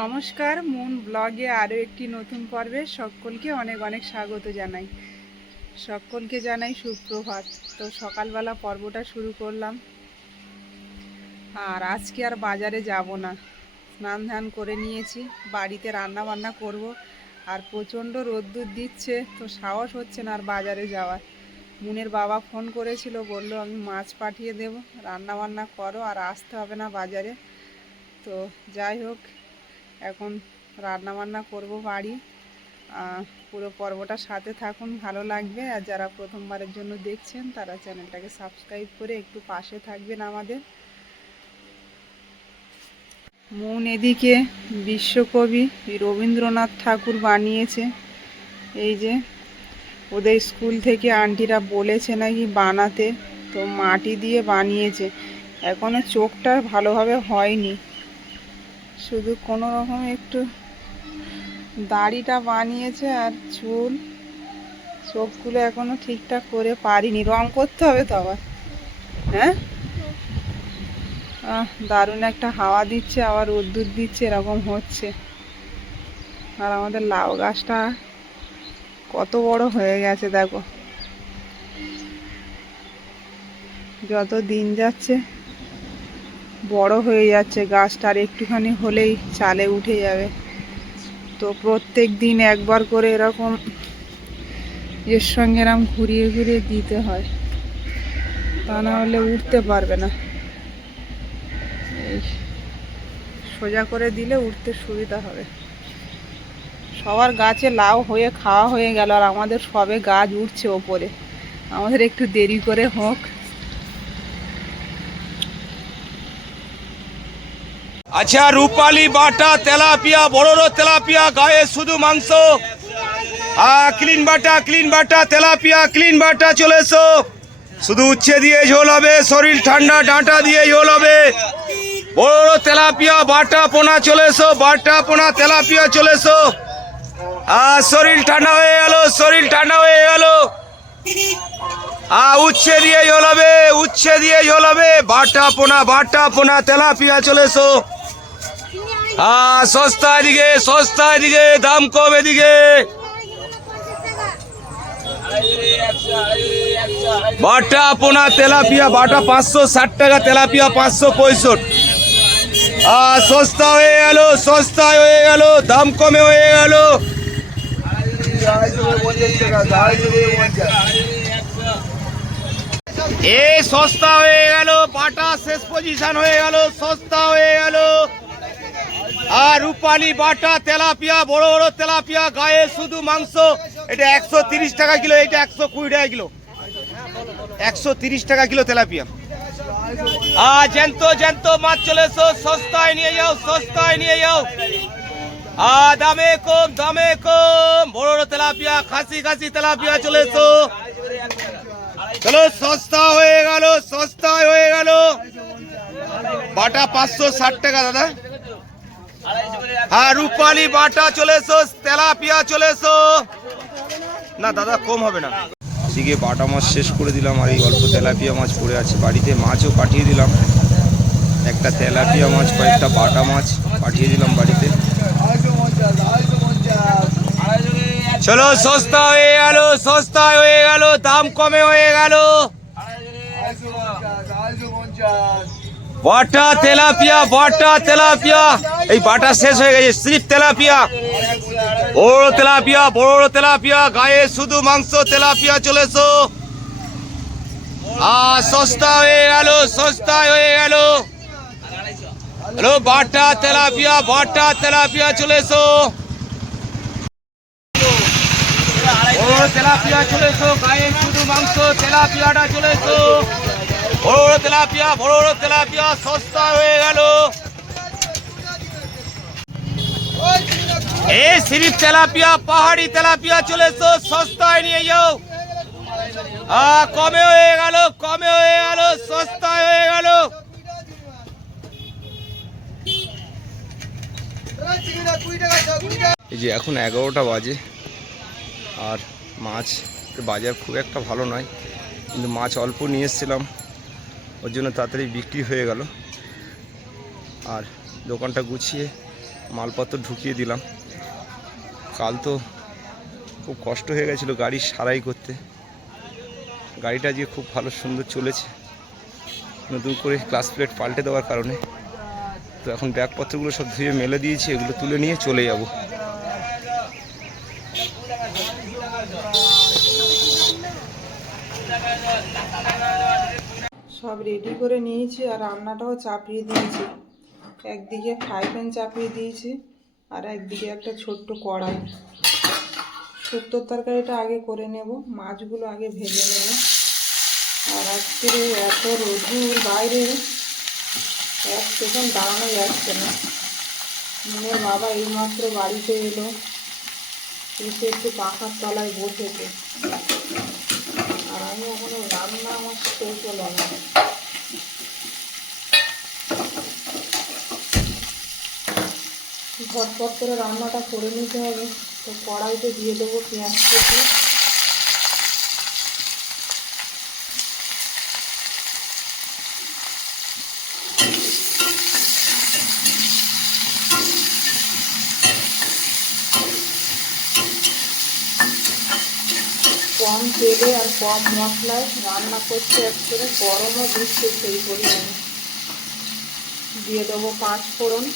নমস্কার, মুন ব্লগে আরও একটি নতুন পর্বে সকলকে অনেক অনেক স্বাগত জানাই। সকলকে জানাই সুপ্রভাত। তো সকালবেলা পর্বটা শুরু করলাম। আর আজকে আর বাজারে যাব না, স্নান ধান করে নিয়েছি, বাড়িতে রান্না বান্না করব। আর প্রচণ্ড রোদ্দুর দিচ্ছে, তো সাহস হচ্ছে না আর বাজারে যাওয়ার। মুনের বাবা ফোন করেছিল, বললো আমি মাছ পাঠিয়ে দেব, রান্না বান্না করো আর আসতে হবে না বাজারে। তো যাই হোক, এখন রান্না বান্না করব বাড়ি। পুরো পর্বটা সাথে থাকুন, ভালো লাগবে। আর যারা প্রথমবারের জন্য দেখছেন তারা চ্যানেলটাকে সাবস্ক্রাইব করে একটু পাশে থাকবেন আমাদের। মন এদিকে বিশ্বকবি রবীন্দ্রনাথ ঠাকুর বানিয়েছে। এই যে ওদের স্কুল থেকে আন্টিরা বলেছে নাকি বানাতে, তো মাটি দিয়ে বানিয়েছে। এখনো চোখটা ভালোভাবে হয়নি, শুধু কোনো রকম একটু দাড়িটা বানিয়েছে আর চোখগুলো এখনো ঠিকঠাক করে পারিনি, রং করতে হবে তো আবার। হ্যাঁ, দারুণ একটা হাওয়া দিচ্ছে, আবার রোদ্দুর দিচ্ছে, এরকম হচ্ছে। আর আমাদের লাউ গাছটা কত বড় হয়ে গেছে দেখো, যত দিন যাচ্ছে বড় হয়ে যাচ্ছে গাছটা, আর একটুখানি হলেই চালে উঠে যাবে। তো প্রত্যেক দিন একবার করে এরকম এর সঙ্গে এরকম ঘুরিয়ে ঘুরিয়ে দিতে হয়, তা না হলে উঠতে পারবে না। এই সোজা করে দিলে উঠতে সুবিধা হবে। সবার গাছে লাউ হয়ে খাওয়া হয়ে গেল, আর আমাদের সবে গাছ উঠছে ওপরে। আমাদের একটু দেরি করে হোক। আচ্ছা, রূপালী বাটা তেলাপিয়া, বড় তেলাপিয়া, গায়ে শুধু মাংস। ক্লিন বাটা তেলাপিয়া, ক্লিন বাটা চলে এসো। শুধু উচ্ছে দিয়ে ঝোল হবে, শরীর ঠান্ডা, ডাঁটা দিয়ে ঝোল হবে। বড় তেলাপিয়া বাটা পোনা চলে এসো, বাটা পোনা তেলাপিয়া চলে এসো। শরীর ঠান্ডা হয়ে গেল, শরীর ঠান্ডা হয়ে গেল। উচ্ছে দিয়ে ঝোল হবে, উচ্ছে দিয়ে ঝোল হবে। বাটা পোনা তেলাপিয়া চলে এসো। সস্তা এদিকে, দাম কম এদিকে। বাটা পোনা তেলাপিয়া, বাটা 560 টাকা, তেলাপিয়া 565। সস্তা হয়ে গেল, দাম কমে হয়ে গেল। সস্তা হয়ে গেল, বাটা শেষ পজিশন হয়ে গেল, সস্তা হয়ে গেল। আর রূপালী বাটা তেলাপিয়া, বড় তেলাপিয়া, গায়ে শুধু মাংস। এটা 130 টাকা কিলো, এটা 120 টাকা কিলো, 130 টাকা কিলো তেলাপিয়া। জ্যান্ত মাছ চলে এসো, সস্তায় নিয়ে যাও, সস্তায় নিয়ে যাও। দামে কম, বড় তেলাপিয়া, খাসি তেলাপিয়া চলে এসো। চলো, সস্তা হয়ে গেল। বাটা 560 টাকা দাদা। রূপালী বাটা চলে এসো, তেলাপিয়া চলে এসো। না দাদা, কম হবে না। এদিকে বাটা মাছ শেষ করে দিলাম, আর এই অল্প তেলাপিয়া মাছ পড়ে আছে বাড়িতে। মাছও পাঠিয়ে দিলাম, একটা তেলাপিয়া মাছ, কয়েকটা বাটা মাছ পাঠিয়ে দিলাম বাড়িতে। চলো, সস্তা হয়ে গেল, দাম কমে হয়ে গেল। বাটা তেলাপিয়া, এই বাটা শেষ হয়ে গেছে, স্লিপ তেলাপিয়া, বড় তেলাপিয়া, গায়ে শুধু মাংস তেলাপিয়া চলে এসো। সস্তা হয়ে গেল। হ্যালো, বাটা তেলাপিয়া চলে এসো। বড় তেলাপিয়া চলে এসো, গায়ে শুধু মাংস তেলাপিয়াটা চলে এসো। বড় তেলাপিয়া সস্তা হয়ে গেল। এই সিরিপ তেলাপিয়া, পাহাড়ি তেলাপিয়া চলে এসো, সস্তায় নিয়ে যাও। কমে হয়ে গেল, সস্তায় হয়ে গেল। এই যে এখন 11টা বাজে, আর মাছ বাজার খুব একটা ভালো নয়, কিন্তু মাছ অল্প নিয়ে এসেছিলাম, ওর জন্য তাড়াতাড়ি বিক্রি হয়ে গেল। আর দোকানটা গুছিয়ে মালপত্র ঢুকিয়ে দিলাম। কাল তো খুব কষ্ট হয়ে গেছিলো গাড়ি সারাই করতে। গাড়িটা আজকে খুব ভালো সুন্দর চলেছে নতুন করে ক্লাস প্লেট পাল্টে দেওয়ার কারণে। তো এখন ব্যাগপত্রগুলো সব ধুয়ে মেলে দিয়েছি, এগুলো তুলে নিয়ে চলে যাব। সব রেডি করে নিয়েছি আর রান্নাটাও চাপিয়ে দিয়েছি। একদিকে ফ্রাই প্যান চাপিয়ে দিয়েছি আর একদিকে একটা ছোট্ট কড়াই। শুক্তোর তরকারিটা আগে করে নেব, মাছগুলো আগে ভেজে নেব। আর আজকে এত রোদ্দুর বাইরে, এক সেকেন্ড দাঁড়ানো যাচ্ছে না। মেয়ের বাবা এইমাত্র বাড়িতে এলো, এসে একটু পাখার তলায় বসেছে। আর আমি এখনো রান্না আমার শেষ হলো না। ঝটপট করে রান্নাটা করে নিতে হবে। তো কড়াইতে দিয়ে দেবো পেঁয়াজ কুচি, কম তেলে আর কম মশলায় রান্না করতে একবারে গরমও দিচ্ছে সেই পরিমাণে। দিয়ে দেবো 5 ফোড়ন,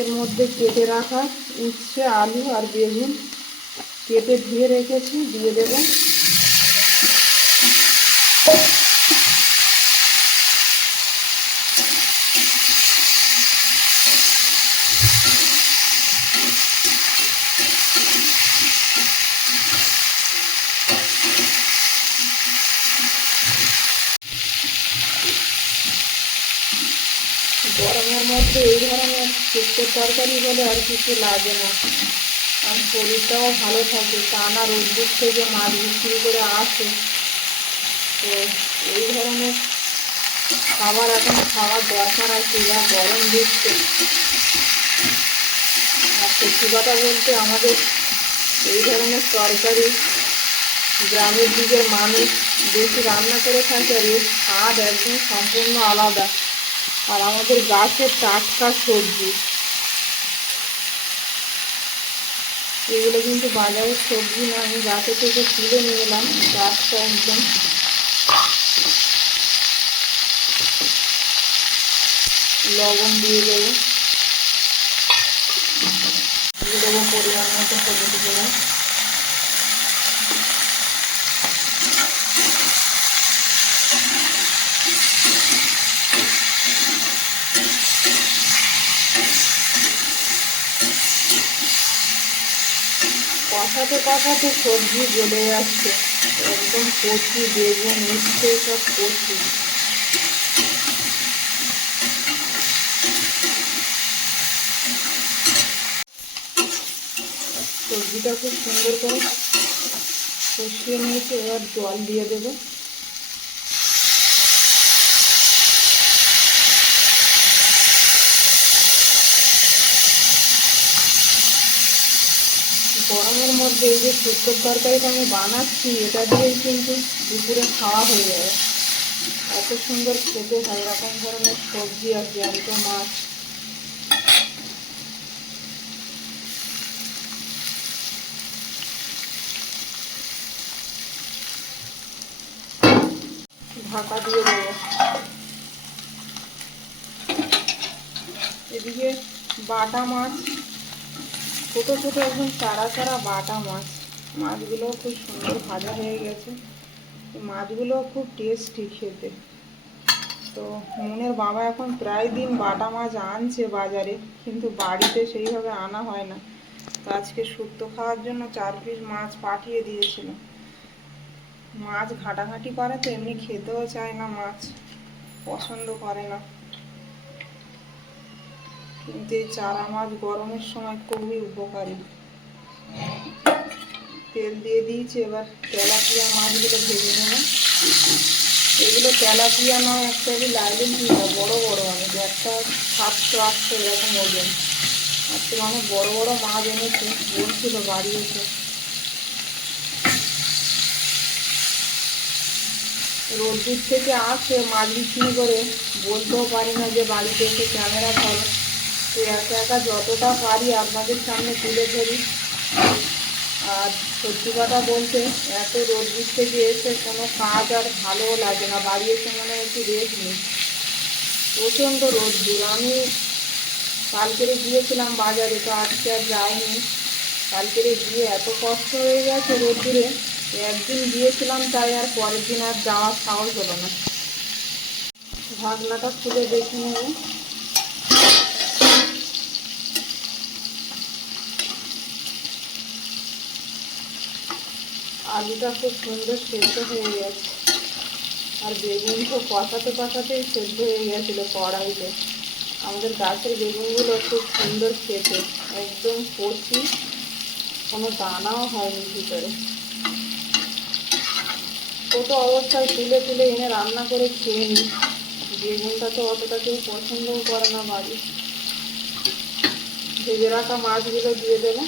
এর মধ্যে কেটে রাখা উচ্ছে, আলু আর বেগুন কেটে ধুয়ে রেখেছি, দিয়ে দেব। গরমের মধ্যে এই ধরনের শুক্তোর তরকারি বলে আর কিছু লাগে না, আর শরীরটাও ভালো থাকে। টানা রোদ্দুর থেকে মাছ বিক্রি করে আসে, তো এই ধরনের খাবার এখন খাওয়ার দরকার আছে, যা গরম দিচ্ছে। আর সত্যি কথা বলতে আমাদের এই ধরনের তরকারি গ্রামের দিকের মানুষ বেশি রান্না করে থাকে, আর এর স্বাদ একদম সম্পূর্ণ আলাদা। আর আমাদের গাছের টাটকা সবজি, এগুলো কিন্তু বাজারের সবজি না, আমি গাছে থেকে তুলে নিয়ে এলাম টাটকা একদম। লবণ দিয়ে দেবো, দিয়ে দেবো পরিমাণ মতো হলুদ গুঁড়ো, কষাতে কষাতে সবজি গলে যাচ্ছে, একদম কচি বেগুন উচ্ছে সব কচি। সবজিটা খুব সুন্দর করে কষিয়ে নিয়েছি, এবার জল দিয়ে দেবো। গরমের মধ্যে এই যে শুক্তোর তরকারিটা আমি বানাচ্ছি, এটা দিয়েই কিন্তু দুপুরে খাওয়া হয়ে যাবে। এত সুন্দর খেতে হয়, এরকম ধরনের সবজি আর জ্যান্ত মাছ। ঢাকা দিয়ে দেবো। এদিকে বাটা মাছ, ছোটো ছোটো একদম চারা চারা বাটা মাছ, মাছগুলোও খুব সুন্দর ভাজা হয়ে গেছে। মাছগুলোও খুব টেস্টি খেতে। তো মনের বাবা এখন প্রায় দিন বাটা মাছ আনছে বাজারে, কিন্তু বাড়িতে সেইভাবে আনা হয় না। তো আজকে শুক্তো খাওয়ার জন্য 4 পিস মাছ পাঠিয়ে দিয়েছিল। মাছ ঘাটাঘাটি করে তো এমনি খেতেও চায় না, মাছ পছন্দ করে না। কিন্তু এই চারা মাছ গরমের সময় খুবই উপকারী। তেল দিয়ে দিয়েছি, এবার তেলাপিয়া মাছগুলো ভেজে নেব। এগুলো তেলাপিয়া নয়, অ্যাকচুয়ালি লাইলিন পিয়া, বড় বড় অনেক, একটা 700-800 এরকম ওজন। আজকে অনেক বড় বড় মাছ এনেছে, বলছিল বাড়ি এসে। রোদ্দুর থেকে আসে মাছ বিক্রি করে, বলতেও পারি না যে বাড়িতে এসে ক্যামেরা ধরো। তো একা একা যতটা পারি আপনাদের সামনে তুলে ধরি। আর সত্যি কথা বলতে, এত রোদ্দুর থেকে এসে কোনো কাজ আর ভালোও লাগে না, বাড়ি এসে মনে হয় একটু রেস্ট নিই। প্রচণ্ড রোদ্দুর। আমি কালকেরে গিয়েছিলাম বাজারে, তো আজকে আর যাইনি। কালকেরে গিয়ে এত কষ্ট হয়ে গেছে রোদ্দুরে, একদিন গিয়েছিলাম তাই আর পরের দিন আর যাওয়ার সাহস হলো না। ঢাকনাটা খুলে দেখে নেব। আলুটা খুব সুন্দর সেদ্ধ হয়ে গেছে, আর বেগুন তো কষাতে কষাতেই সেদ্ধ হয়ে গেছিলো কড়াইতে। আমাদের গাছের বেগুনগুলো খুব সুন্দর খেতে, একদম কচি, কোনো দানাও হয়নি ভিতরে। ছোটো অবস্থায় তুলে তুলে এনে রান্না করে খেয়ে নিই। বেগুনটা তো অতটা কেউ পছন্দও করে না বাড়ি। ভেজে রাখা মাছগুলো দিয়ে দেবো।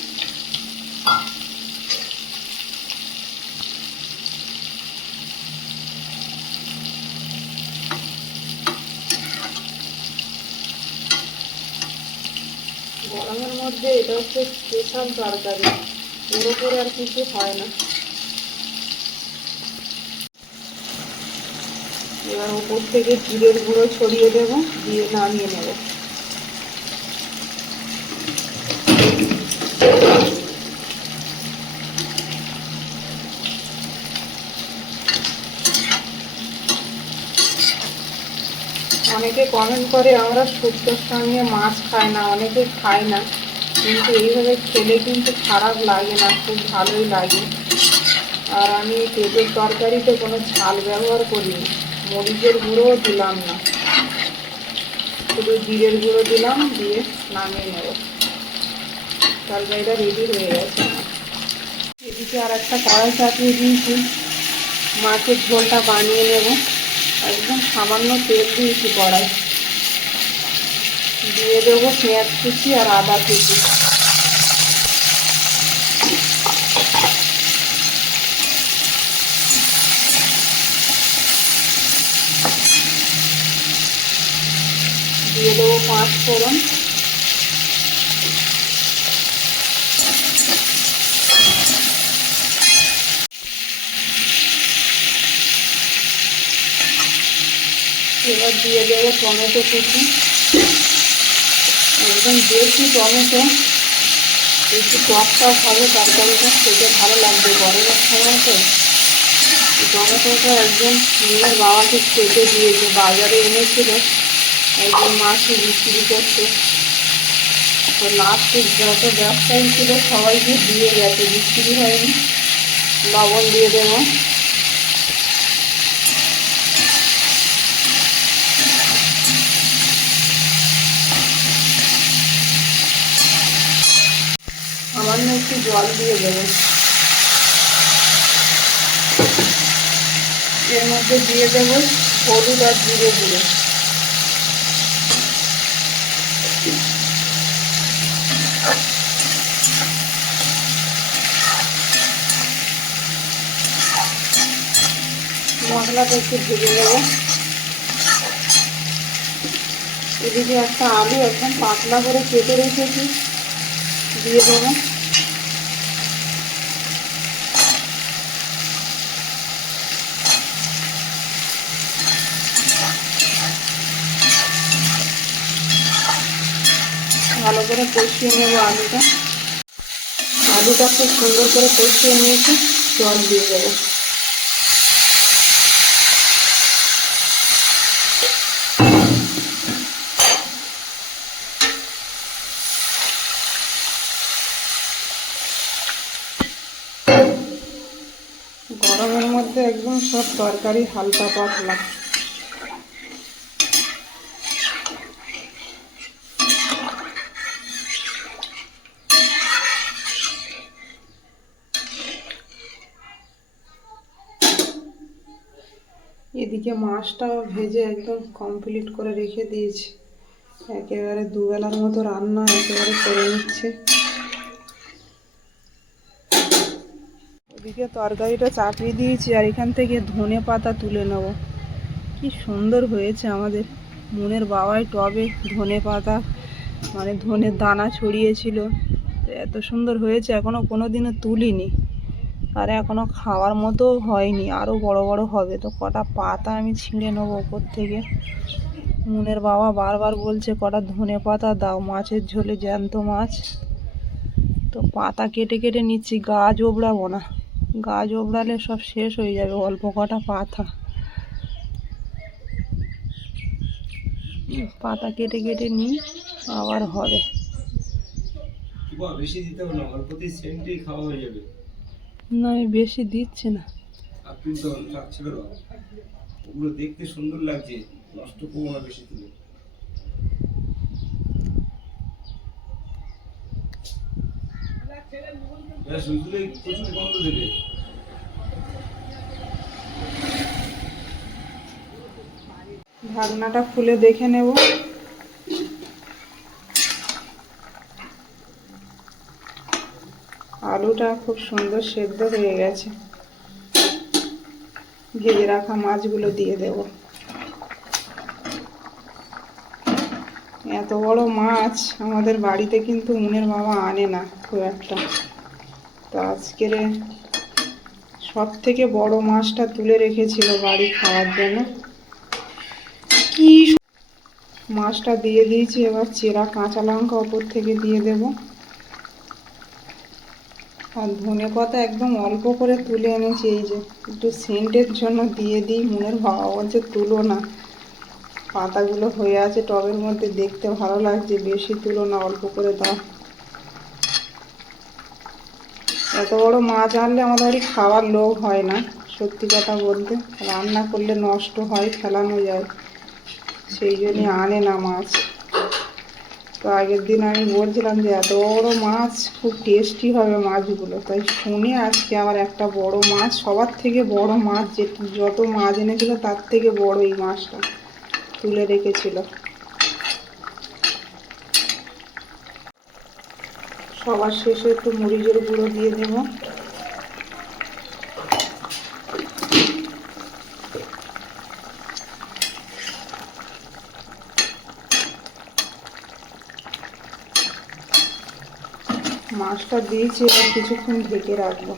গরমের মধ্যে এটা হচ্ছে স্পেশাল তরকারি, এর উপরে আর কিছু হয় না। এবার উপর থেকে জিরের গুঁড়ো ছড়িয়ে দেবো, দিয়ে নামিয়ে নেব। অনেকে কমেন্ট করে আমরা শুক্তোর সঙ্গে মাছ খাই না, অনেকে খায় না, কিন্তু এইভাবে খেলে কিন্তু খারাপ লাগে না, খুব ভালোই লাগে। আর আমি পেঁপের তরকারিতে কোনো ঝাল ব্যবহার করিনি, মরিচের গুঁড়োও দিলাম না, শুধু জিরের গুঁড়ো দিলাম, দিয়ে নামিয়ে নেব। তরকারিটা রেডি হয়ে গেছে। এদিকে আর একটা কড়াই চাপিয়ে দিয়েছি, মাছের ঝোলটা বানিয়ে নেব। একদম সামান্য তেল দিয়েছি কড়াই, দিয়ে দেবো পেঁয়াজ কুচি আর আদা কুচি। দিয়ে দেবো 5 ফোড়ন। এবার দিয়ে দেবো টমেটো কুচি, একদম বেশি টমেটো, একটু টকটাও হবে তরকারিটা, খেতে ভালো লাগবে গরমের সময় তো। টমেটোটা একজন মেয়ের বাবাকে খেতে দিয়েছে, বাজারে এনেছিল, একজন মাছই বিক্রি করছে, তো লাস্টে যত ব্যবসায়ী ছিল সবাইকে দিয়ে গেছে, বিক্রি হয়নি। লবণ দিয়ে দেবো। সামান্য একটু জল দিয়ে দেবো। এর মধ্যে দিয়ে দেবো হলুদ আর জিরে গুঁড়ো। মশলাটা একটু ভেজে দেবো। এদিকে একটা আলু একদম পাতলা করে কেটে রেখেছি, দিয়ে দেবো। ভালো করে কষিয়ে নেব আলুটা। আলুটা খুব সুন্দর করে কষিয়ে নিয়েছি, জল দিয়ে দেবো। গরমের মধ্যে একদম সব তরকারি হালকা পাতলা। এদিকে মাছটাও ভেজে একদম কমপ্লিট করে রেখে দিয়েছি, একেবারে দুবেলার মতো রান্না একেবারে করে নিচ্ছে। ওদিকে তরকারিটা চাপিয়ে দিয়েছি আর এখান থেকে ধনে পাতা তুলে নেব। কি সুন্দর হয়েছে আমাদের মনের বাবাই টবে ধনে পাতা মানে ধনের দানা ছড়িয়েছিল, এত সুন্দর হয়েছে, এখনো কোনোদিনও তুলিনি আর এখনো খাওয়ার মতো হয়নি, আরও বড় বড় হবে। তো কটা পাতা আমি ছিঁড়ে নেবো ওপর থেকে। মনের বাবা বারবার বলছে কটা ধনে পাতা দাও, মাছের ঝোলে জ্যান্ত মাছ। তো পাতা কেটে কেটে নিচ্ছি, গাছ ওবড়াবো না, গাছ ওবড়ালে সব শেষ হয়ে যাবে অল্প কটা পাতা। পাতা কেটে কেটে নিই, আবার হবে। বেশি দিতে হবে না, অল্পতেই সেন্টেই খাওয়া হয়ে যাবে। না বেশি দিচ্ছে না। আপনি তো থাকছিল না, ওগুলো দেখতে সুন্দর লাগছে, নষ্ট করবো না বেশি তুলে। সুইগুলো প্রচুর গন্ধ দেবে। ঢাকনাটা খুলে দেখে নেব। আলুটা খুব সুন্দর সেদ্ধ হয়ে গেছে। ভেজে রাখা মাছগুলো দিয়ে দেব। এত বড় মাছ আমাদের বাড়িতে কিন্তু মনের বাবা আনে না খুব একটা, তো আজকের সব থেকে বড় মাছটা তুলে রেখেছিল বাড়ি খাওয়ার জন্য। কি মাছটা দিয়ে দিয়েছি, এবার চেরা কাঁচা লঙ্কা ওপর থেকে দিয়ে দেব। আর ধনে পাতা একদম অল্প করে তুলে এনেছি, এই যে একটু সেন্টের জন্য দিয়ে দিই। মনের বাবা বলছে তুলো না, পাতাগুলো হয়ে আছে টবের মধ্যে, দেখতে ভালো লাগছে, বেশি তুলো না, অল্প করে দাও। এত বড় মাছ আনলে আমাদের বাড়ি খাওয়ার লোক হয় না, সত্যি কথা বলতে। রান্না করলে নষ্ট হয়, ফেলানো যায়, সেই জন্যে আনে না মাছ। তো আগের দিন আমি বলছিলাম যে এত বড় মাছ খুব টেস্টি হবে মাছগুলো, তাই শুনে আজকে আবার একটা বড় মাছ, সবার থেকে বড় মাছ, যত মাছ এনেছিল তার থেকে বড় এই মাছটা তুলে রেখেছিল। সবার শেষে একটু মরিচের গুঁড়ো দিয়ে দেব। মাছটা দিয়েছি, এবার কিছুক্ষণ ঢেকে রাখবো।